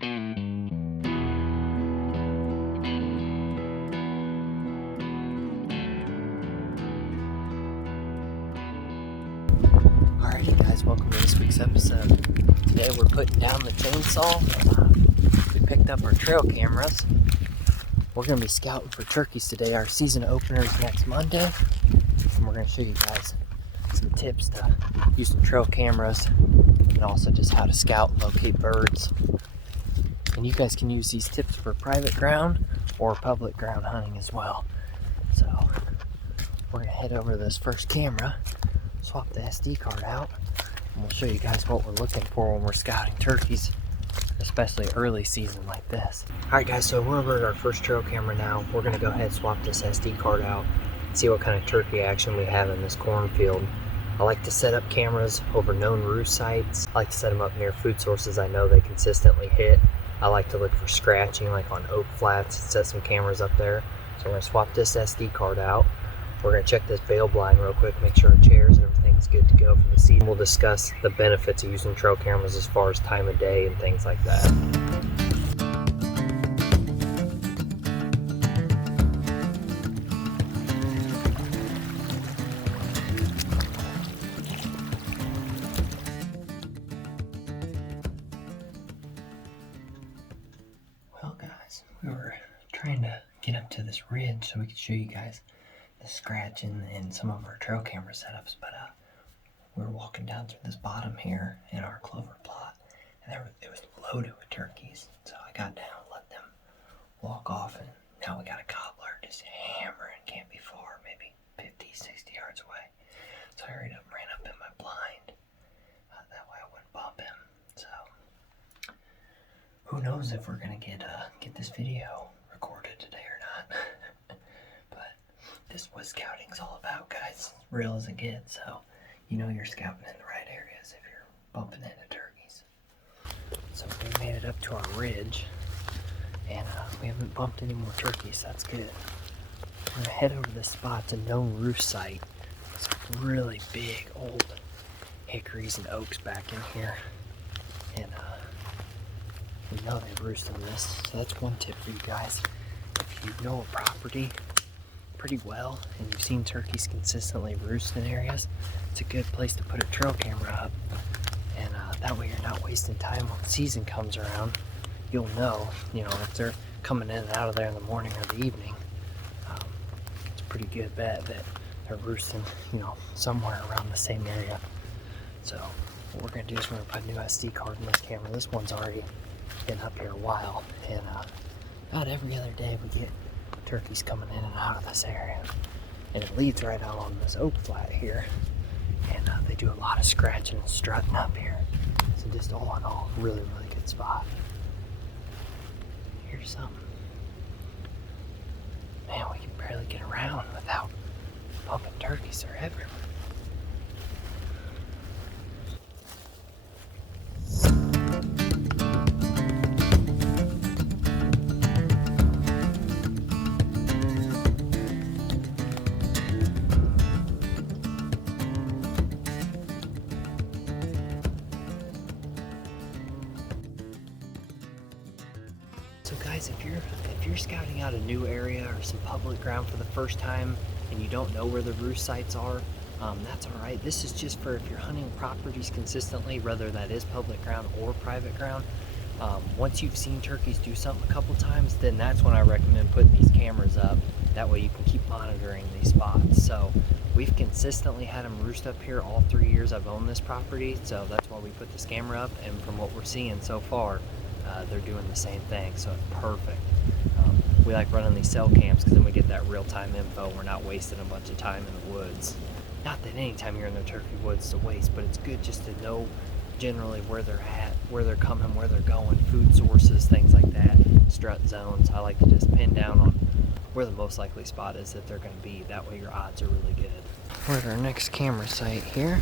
Alrighty guys, welcome to this week's episode. Today we're putting down the chainsaw. We picked up our trail cameras. We're going to be scouting for turkeys today. Our season opener is next Monday. And we're going to show you guys some tips to using trail cameras and also just how to scout and locate birds. And you guys can use these tips for private ground or public ground hunting as well. So we're going to head over to this first camera, swap the SD card out, and we'll show you guys what we're looking for when we're scouting turkeys, especially early season like this. Alright guys, so we're over at our first trail camera now. We're going to go ahead and swap this SD card out, see what kind of turkey action we have in this cornfield. I like to set up cameras over known roost sites. I like to set them up near food sources I know they consistently hit. I like to look for scratching like on oak flats, set some cameras up there. So we're going to swap this SD card out. We're going to check this veil blind real quick, make sure our chairs and everything's good to go for the season. We'll discuss the benefits of using trail cameras as far as time of day and things like that. Well guys, we were trying to get up to this ridge so we could show you guys the scratching and some of our trail camera setups, but we were walking down through this bottom here in our clover plot, and it was loaded with turkeys. So I got down, let them walk off, and now we got a gobbler just hammering, can't be far, maybe 50, 60 yards away. So I hurried up and ran up in my blind. That way I wouldn't bump him. So who knows if we're gonna get this video recorded today or not. This is what scouting's all about, guys. Real as it gets, so you know you're scouting in the right areas if you're bumping into turkeys. So we made it up to our ridge, and we haven't bumped any more turkeys, so that's good. We're gonna head over to this spot. It's a known roost site. Some really big old hickories and oaks back in here, and we know they roost in this, so that's one tip for you guys. If you know a property pretty well and you've seen turkeys consistently roost in areas, it's a good place to put a trail camera up, and that way you're not wasting time when season comes around. You'll know, if they're coming in and out of there in the morning or the evening. It's a pretty good bet that they're roosting, somewhere around the same area. So what we're gonna do is we're gonna put a new SD card in this camera. This one's already been up here a while, and about every other day we get turkeys coming in and out of this area, and it leads right out on this oak flat here, and they do a lot of scratching and strutting up here. So just all in all, really good spot. Here's something. Man, we can barely get around without bumping turkeys. They're everywhere. So guys, if you're scouting out a new area or some public ground for the first time and you don't know where the roost sites are, that's alright. This is just for if you're hunting properties consistently, whether that is public ground or private ground. Once you've seen turkeys do something a couple times, then that's when I recommend putting these cameras up. That way you can keep monitoring these spots. So we've consistently had them roost up here all 3 years I've owned this property, so that's why we put this camera up, and from what we're seeing so far, they're doing the same thing, so it's perfect. We like running these cell cams because then we get that real-time info. We're not wasting a bunch of time in the woods. Not that any time you're in the turkey woods is a waste, but it's good just to know generally where they're at, where they're coming, where they're going, food sources, things like that, strut zones. I like to just pin down on where the most likely spot is that they're going to be. That way your odds are really good. We're at our next camera site here.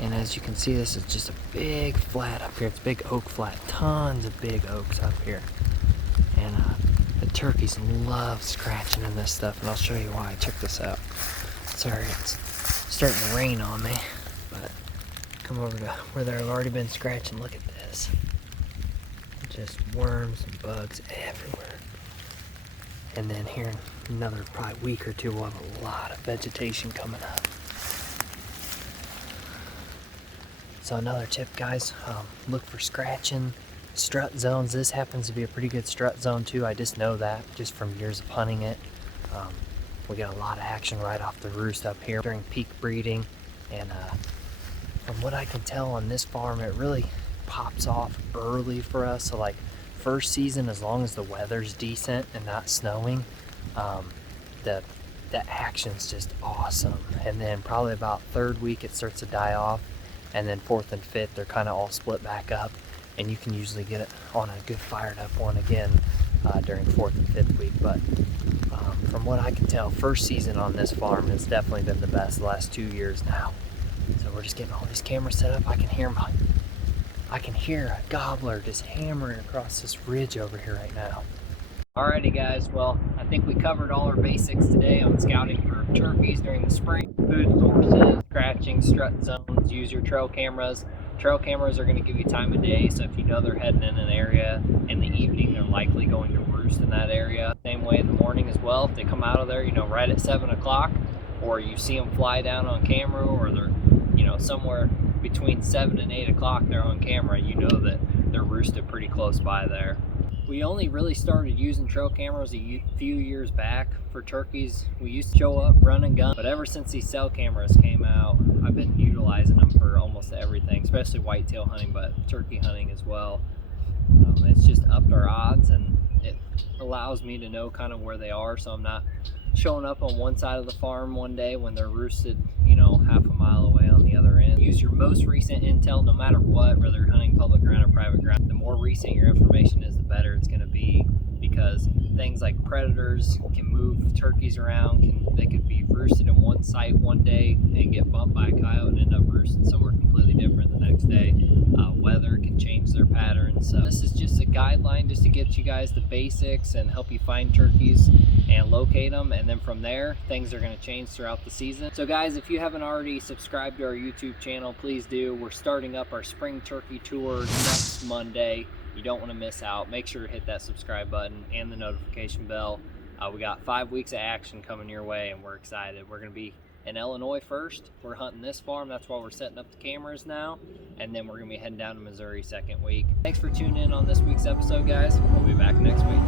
And as you can see, this is just a big flat up here. It's a big oak flat, tons of big oaks up here. And the turkeys love scratching in this stuff, and I'll show you why. Check this out. Sorry, it's starting to rain on me, but come over to where they've already been scratching. Look at this. Just worms and bugs everywhere. And then here in another probably week or two, we'll have a lot of vegetation coming up. So another tip, guys, look for scratching, strut zones. This happens to be a pretty good strut zone too. I just know that just from years of hunting it. We get a lot of action right off the roost up here during peak breeding. And from what I can tell on this farm, it really pops off early for us. So like first season, as long as the weather's decent and not snowing, the action's just awesome. And then probably about third week it starts to die off, and then fourth and fifth they're kind of all split back up, and you can usually get it on a good fired up one again during fourth and fifth week. But from what I can tell, first season on this farm has definitely been the best the last 2 years now. So we're just getting all these cameras set up. I can hear a gobbler just hammering across this ridge over here right now. Alrighty guys, well, I think we covered all our basics today on scouting for turkeys during the spring. Food sources, scratching, strut zones, use your trail cameras. Trail cameras are going to give you time of day, so if you know they're heading in an area in the evening, they're likely going to roost in that area. Same way in the morning as well. If they come out of there, right at 7 o'clock, or you see them fly down on camera, or they're, somewhere between 7 and 8 o'clock they're on camera, you know that they're roosted pretty close by there. We only really started using trail cameras a few years back for turkeys. We used to show up, run and gun, but ever since these cell cameras came out, I've been utilizing them for almost everything, especially whitetail hunting, but turkey hunting as well. It's just upped our odds, and it allows me to know kind of where they are, so I'm not showing up on one side of the farm one day when they're roosted, half a mile away on the other end. Use your most recent intel no matter what, whether you're hunting public ground or private ground. The more recent your information is, the better it's going to be, because things like predators can move turkeys around. They could be roosted in one site one day and get bumped by a coyote and end up roosting somewhere completely different the next day. Weather can change their patterns. So this is just a guideline just to get you guys the basics and help you find turkeys and locate them, and then from there things are going to change throughout the season. So guys, if you haven't already subscribed to our YouTube channel, please do. We're starting up our spring turkey tour next Monday. You don't want to miss out. Make sure to hit that subscribe button and the notification bell. We got 5 weeks of action coming your way, and we're excited. We're going to be in Illinois first. We're hunting this farm. That's why we're setting up the cameras now. And then we're going to be heading down to Missouri second week. Thanks for tuning in on this week's episode, guys. We'll be back next week.